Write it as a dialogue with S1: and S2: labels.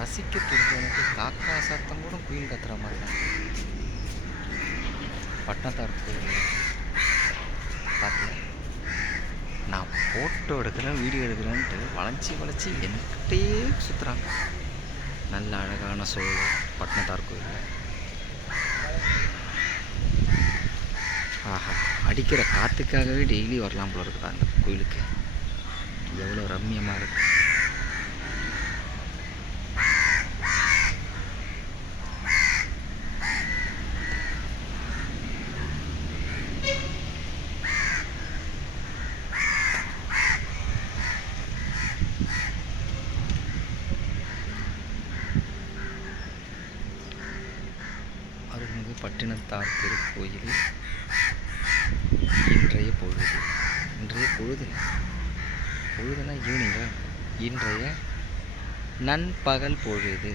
S1: ரசிக்க தெரிஞ்சவனுக்கு காக்கா சத்தம் கூட குயில் கத்துற மாதிரி தான். பட்டணத்தார் கோயில். பார்த்தியா நான் ஃபோட்டோ எடுக்கிறேன் வீடியோ எடுக்கிறேன்ட்டு வளைச்சி வளைச்சி என்கிட்டே சுற்றுறாங்க நல்ல அழகான சோழ பட்டணத்தார் கோயிலில். ஆஹா அடிக்கிற காற்றுக்காகவே டெய்லி வரலாம் போல இருக்குதா அந்த கோயிலுக்கு. எவ்வளோ ரம்மியமாக இருக்குது அருள்மிகு பட்டினத்தார் திருக்கோயில் இன்றைய பொழுது. இன்றைய பொழுது பொழுதுனா ஈவினிங்கா இன்றைய நண்பகல் பொழுது.